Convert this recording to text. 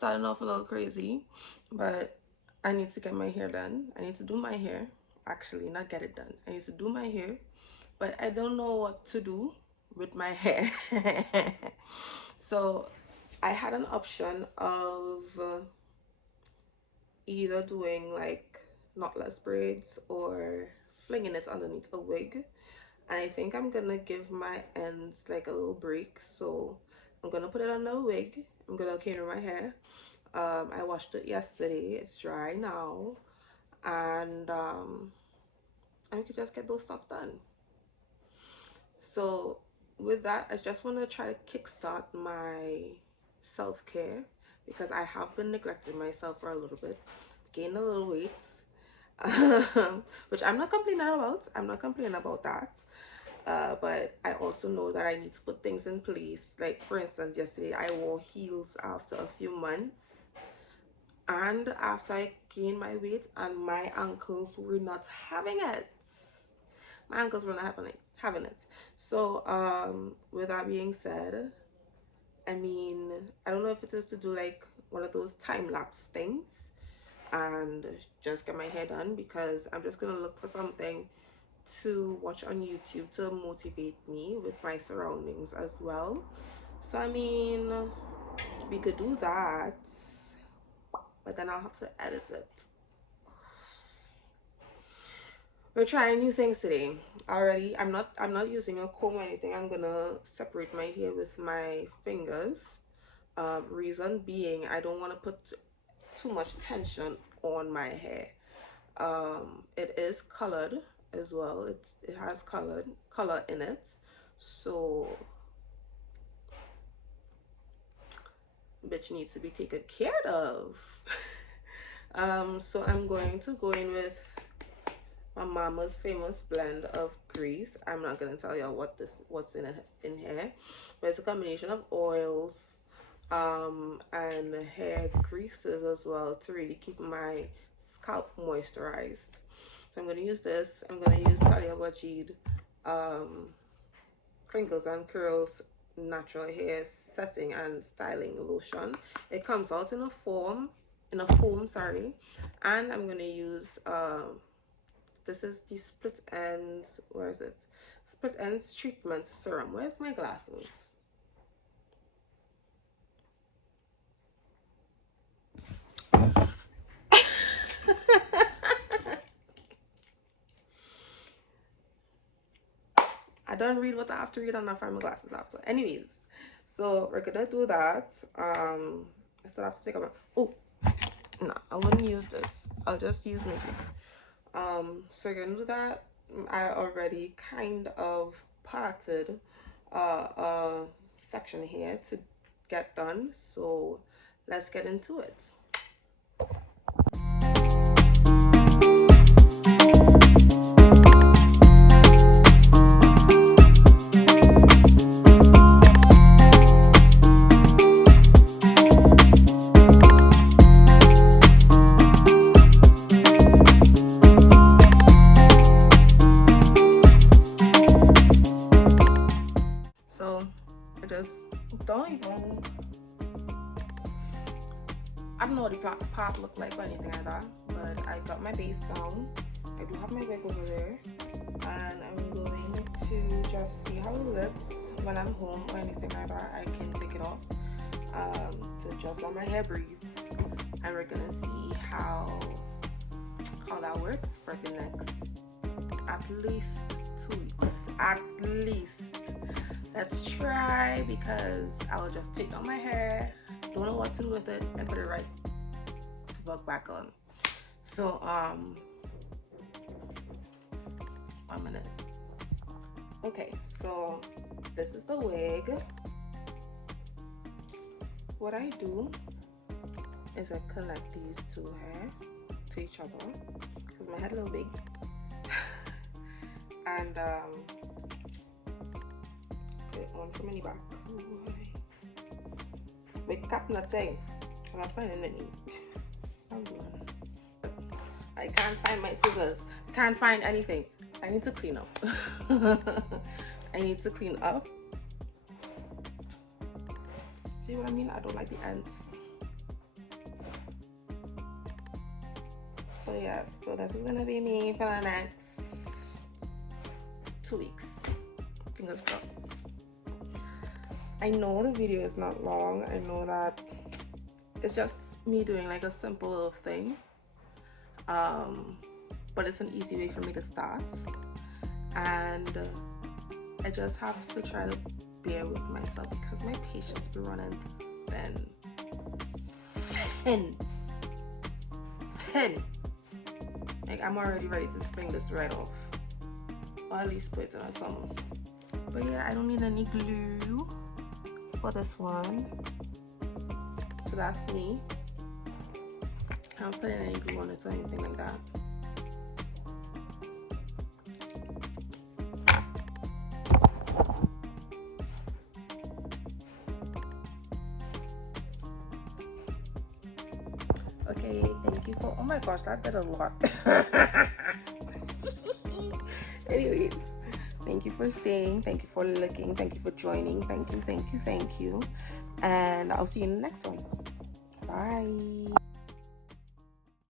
starting off a little crazy, but I need to get my hair done. I need to do my hair. Actually, not get it done. I need to do my hair, but I don't know what to do with my hair. So I had an option of either doing like knotless braids or flinging it underneath a wig. And I think I'm gonna give my ends like a little break. So I'm gonna put it on a wig. I'm gonna curl my hair. I washed it yesterday. It's dry now. And I could just get those stuff done. So with that, I just want to try to kickstart my self-care because I have been neglecting myself for a little bit, gained a little weight, which I'm not complaining about. I'm not complaining about that. But I also know that I need to put things in place. Like for instance, yesterday I wore heels after a few months, and after I gained my weight, and my ankles were not having it. My ankles were not having it. So with that being said, I mean, I don't know if it is to do like one of those time-lapse things and just get my hair done, because I'm just gonna look for something to watch on YouTube to motivate me with my surroundings as well. So I mean, we could do that, but then I'll have to edit it. We're trying new things today. Already, I'm not using a comb or anything. I'm gonna separate my hair with my fingers. Reason being, I don't want to put too much tension on my hair. It is colored as well. It has color in it, so bitch needs to be taken care of. So I'm going to go in with my mama's famous blend of grease. I'm not gonna tell y'all what's in here, but it's a combination of oils and hair greases as well to really keep my scalp moisturized. So I'm gonna use this. I'm gonna use Talia Wajid Crinkles and Curls Natural Hair Setting and Styling Lotion. It comes out in a foam, sorry, and I'm gonna use this is the Split Ends, where is it? Split Ends Treatment Serum. Where's my glasses? I don't read what I have to read and I find my glasses after. Anyways, so we're gonna do that. I still have to take out my, oh, no, I wouldn't use this. I'll just use my piece. So we're gonna do that. I already kind of parted a section here to get done, so let's get into it. I don't know what the part look like or anything like that, but I got my base down. I do have my wig over there, and I'm going to just see how it looks when I'm home or anything like that. I can take it off to just let my hair breathe, and we're gonna see how that works for the next at least 2 weeks. At least. Let's try, because I will just take down my hair, don't know what to do with it, and put it right to work back on. So 1 minute. Okay, so this is the wig. What I do is I connect these two hair to each other because my head is a little big. And one from any back. Wait, cap nothing. I'm not finding any. I can't find my scissors. I can't find anything. I need to clean up. I need to clean up. See what I mean? I don't like the ants. So yes, so this is gonna be me for the next 2 weeks. Fingers crossed. I know the video is not long. I know that it's just me doing like a simple little thing. But it's an easy way for me to start. And I just have to try to bear with myself because my patience be running thin. Like I'm already ready to spring this right off, or at least put it on some. But yeah, I don't need any glue for this one, so that's me. I don't put any glue on it or anything like that. Okay, thank you for, oh my gosh, that did a lot. Anyways, thank you for staying, thank you for looking, thank you for joining, thank you. And I'll see you in the next one. Bye.